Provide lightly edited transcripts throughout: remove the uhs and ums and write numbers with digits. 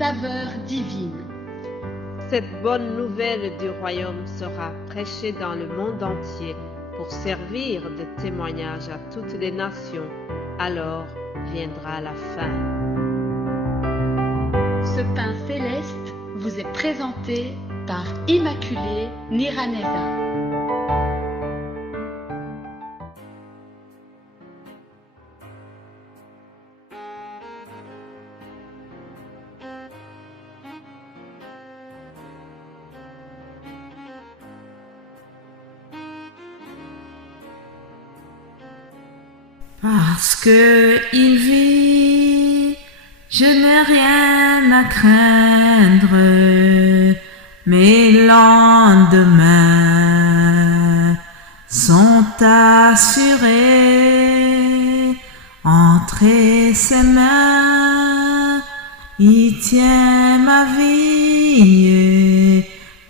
saveur divine. Cette bonne nouvelle du royaume sera prêchée dans le monde entier pour servir de témoignage à toutes les nations. Alors viendra la fin. Ce pain céleste vous est présenté par Immaculée Niraneza. Parce que il vit, je n'ai rien à craindre, mes lendemains sont assurés. Entre ses mains, il tient ma vie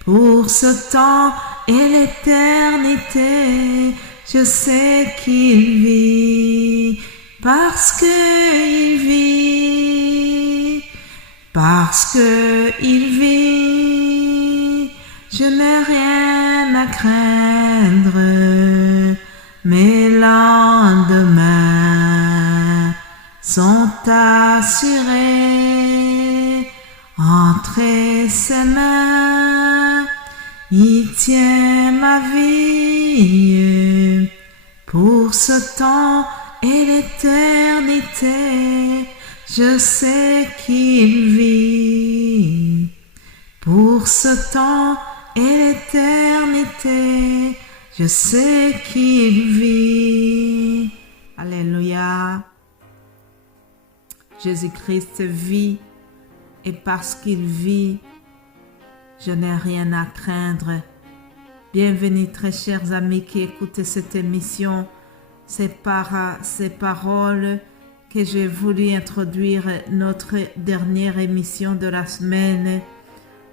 pour ce temps et l'éternité. Je sais qu'il vit, parce qu'il vit, parce que il vit, je n'ai rien à craindre, mes lendemains sont assurés. Entre ses mains, il tient ma vie pour ce temps et l'éternité. Je sais qu'il vit pour ce temps et l'éternité. Je sais qu'il vit. Alléluia. Jésus-Christ vit, et parce qu'il vit, je n'ai rien à craindre. Bienvenue très chers amis qui écoutez cette émission. C'est par ces paroles que j'ai voulu introduire notre dernière émission de la semaine.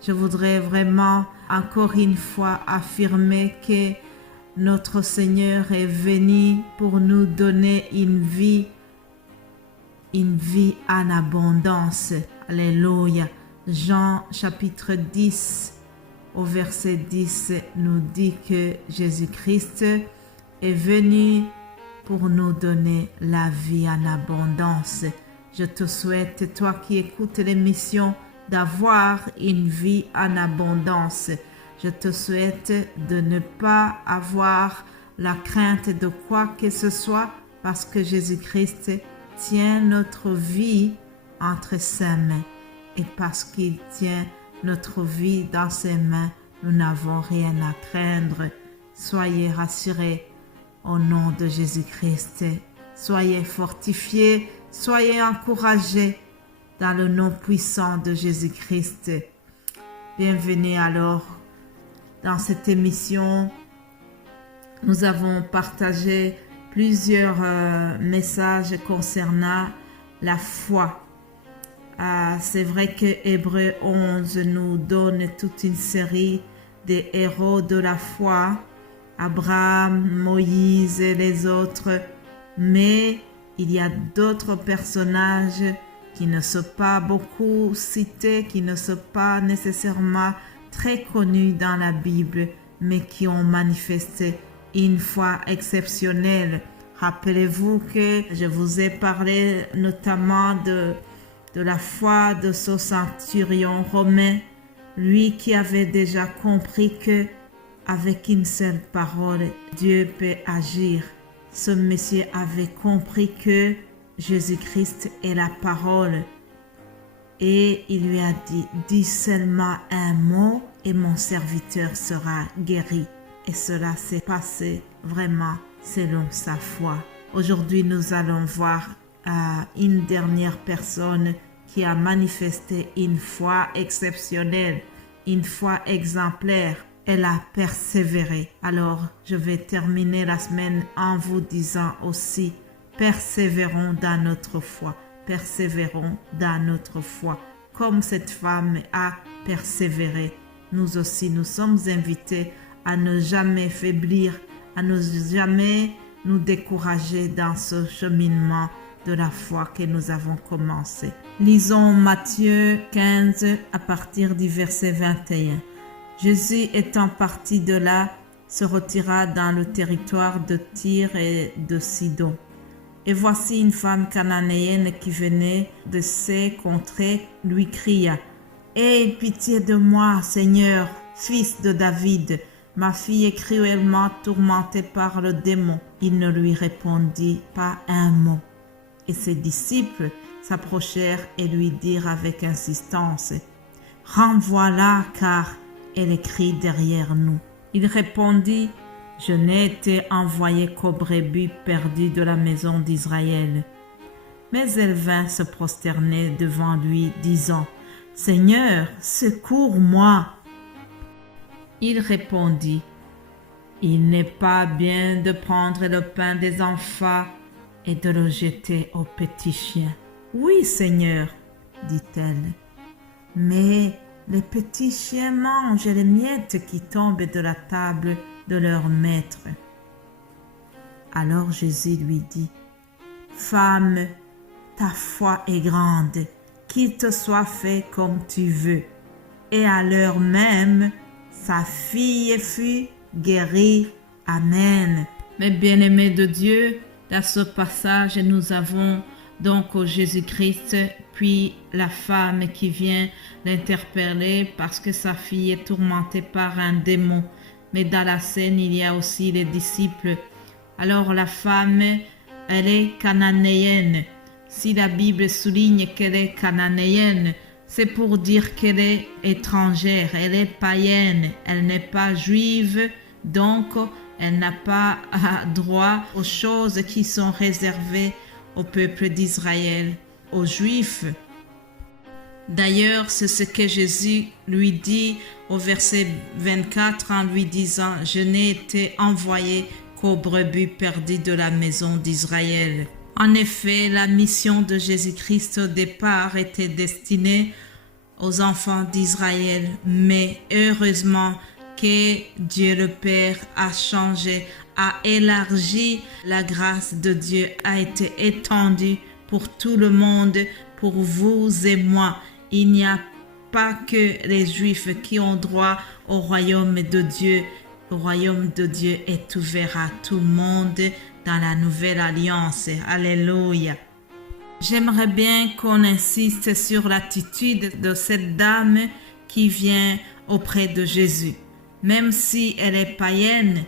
Je voudrais vraiment encore une fois affirmer que notre Seigneur est venu pour nous donner une vie en abondance. Alléluia. Jean chapitre 10 au verset 10 nous dit que Jésus-Christ est venu pour nous donner la vie en abondance. Je te souhaite, toi qui écoutes l'émission, d'avoir une vie en abondance. Je te souhaite de ne pas avoir la crainte de quoi que ce soit, parce que Jésus-Christ tient notre vie entre ses mains. Et parce qu'il tient notre vie dans ses mains, nous n'avons rien à craindre. Soyez rassurés au nom de Jésus-Christ. Soyez fortifiés, soyez encouragés dans le nom puissant de Jésus-Christ. Bienvenue alors dans cette émission. Nous avons partagé plusieurs messages concernant la foi. C'est vrai que Hébreux 11 nous donne toute une série des héros de la foi, Abraham, Moïse et les autres, mais il y a d'autres personnages qui ne sont pas beaucoup cités, qui ne sont pas nécessairement très connus dans la Bible, mais qui ont manifesté une foi exceptionnelle. Rappelez-vous que je vous ai parlé notamment de la foi de ce centurion romain, lui qui avait déjà compris que avec une seule parole, Dieu peut agir. Ce monsieur avait compris que Jésus-Christ est la parole. Et il lui a dit, dis seulement un mot et mon serviteur sera guéri. Et cela s'est passé vraiment selon sa foi. Aujourd'hui, nous allons voir une dernière personne qui a manifesté une foi exceptionnelle, une foi exemplaire. Elle a persévéré. Alors, je vais terminer la semaine en vous disant aussi, persévérons dans notre foi. Persévérons dans notre foi. Comme cette femme a persévéré, nous aussi, nous sommes invités à ne jamais faiblir, à ne jamais nous décourager dans ce cheminement de la foi que nous avons commencé. Lisons Matthieu 15 à partir du verset 21. Jésus étant parti de là, se retira dans le territoire de Tyr et de Sidon. Et voici une femme cananéenne qui venait de ces contrées lui cria: « Aie pitié de moi, Seigneur, fils de David, ma fille est cruellement tourmentée par le démon. » Il ne lui répondit pas un mot. Et ses disciples s'approchèrent et lui dirent avec insistance: « Renvoie-la, car elle crie derrière nous. » Il répondit: « Je n'ai été envoyé qu'aux brebis perdues de la maison d'Israël. » Mais elle vint se prosterner devant lui, disant: « Seigneur, secours-moi. » Il répondit: « Il n'est pas bien de prendre le pain des enfants et de le jeter aux petits chiens. »« Oui, Seigneur, dit-elle, mais les petits chiens mangent les miettes qui tombent de la table de leur maître. » Alors Jésus lui dit: « Femme, ta foi est grande, qu'il te soit fait comme tu veux. » Et à l'heure même, sa fille fut guérie. Amen. Mes bien-aimés de Dieu, dans ce passage, nous avons donc Jésus-Christ, puis la femme qui vient l'interpeller parce que sa fille est tourmentée par un démon. Mais dans la scène, il y a aussi les disciples. Alors la femme, elle est cananéenne. Si la Bible souligne qu'elle est cananéenne, c'est pour dire qu'elle est étrangère, elle est païenne, elle n'est pas juive, donc elle n'a pas droit aux choses qui sont réservées au peuple d'Israël, aux Juifs. D'ailleurs, c'est ce que Jésus lui dit au verset 24 en lui disant: « Je n'ai été envoyé qu'aux brebis perdues de la maison d'Israël. » En effet, la mission de Jésus-Christ au départ était destinée aux enfants d'Israël, mais heureusement que Dieu le Père a changé, a élargi, la grâce de Dieu a été étendue pour tout le monde, pour vous et moi. Il n'y a pas que les Juifs qui ont droit au royaume de Dieu. Le royaume de Dieu est ouvert à tout le monde dans la nouvelle alliance. Alléluia. J'aimerais bien qu'on insiste sur l'attitude de cette dame qui vient auprès de Jésus. Même si elle est païenne,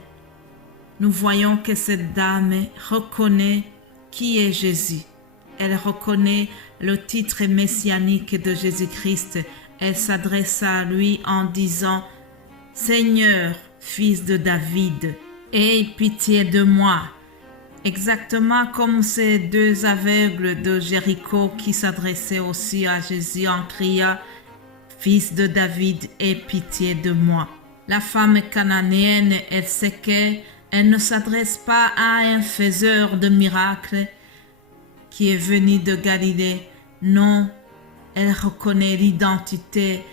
nous voyons que cette dame reconnaît qui est Jésus. Elle reconnaît le titre messianique de Jésus-Christ. Elle s'adresse à lui en disant: « Seigneur, fils de David, aie pitié de moi. » Exactement comme ces deux aveugles de Jéricho qui s'adressaient aussi à Jésus en criant: « Fils de David, aie pitié de moi. » La femme cananéenne, elle sait qu'elle ne s'adresse pas à un faiseur de miracles qui est venu de Galilée. Non, elle reconnaît l'identité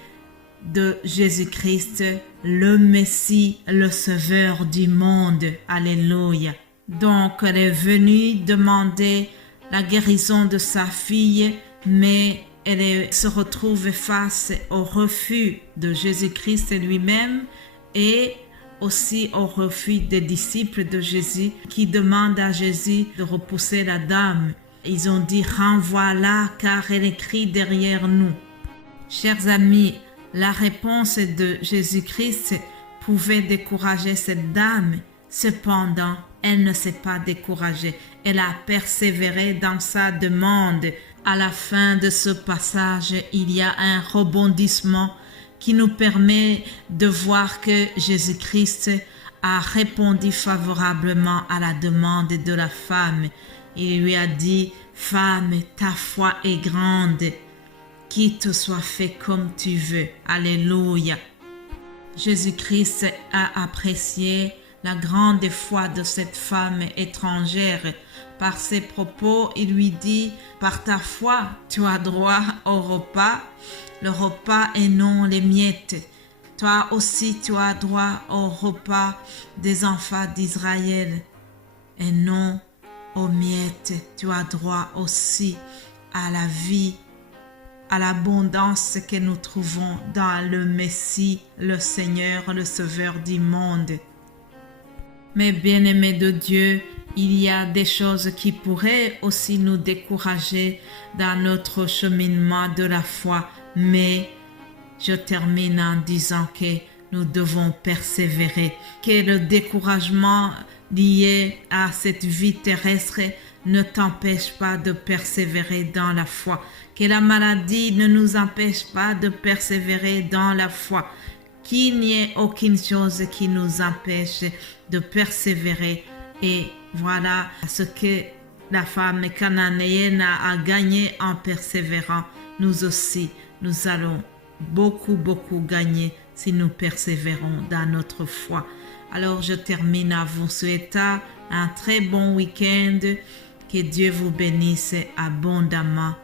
de Jésus-Christ, le Messie, le Sauveur du monde. Alléluia. Donc, elle est venue demander la guérison de sa fille, mais elle se retrouve face au refus de Jésus-Christ lui-même et aussi au refus des disciples de Jésus qui demandent à Jésus de repousser la dame. Ils ont dit: « Renvoie-la, car elle crie derrière nous. » Chers amis, la réponse de Jésus-Christ pouvait décourager cette dame. Cependant, elle ne s'est pas découragée. Elle a persévéré dans sa demande. À la fin de ce passage, il y a un rebondissement qui nous permet de voir que Jésus-Christ a répondu favorablement à la demande de la femme. Il lui a dit: « Femme, ta foi est grande, qu'il te soit fait comme tu veux. » Alléluia. Jésus-Christ a apprécié la grande foi de cette femme étrangère. Par ses propos, il lui dit: « Par ta foi, tu as droit au repas, le repas et non les miettes. Toi aussi, tu as droit au repas des enfants d'Israël et non aux miettes, tu as droit aussi à la vie, à l'abondance que nous trouvons dans le Messie, le Seigneur, le Sauveur du monde. Mais bien-aimés de Dieu, il y a des choses qui pourraient aussi nous décourager dans notre cheminement de la foi, mais je termine en disant que nous devons persévérer, que le découragement lié à cette vie terrestre ne t'empêche pas de persévérer dans la foi, que la maladie ne nous empêche pas de persévérer dans la foi, qu'il n'y ait aucune chose qui nous empêche de persévérer. Et voilà ce que la femme cananéenne a gagné en persévérant. Nous aussi, nous allons beaucoup gagner si nous persévérons dans notre foi. Alors je termine en vous souhaitant un très bon week-end. Que Dieu vous bénisse abondamment.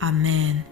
Amen.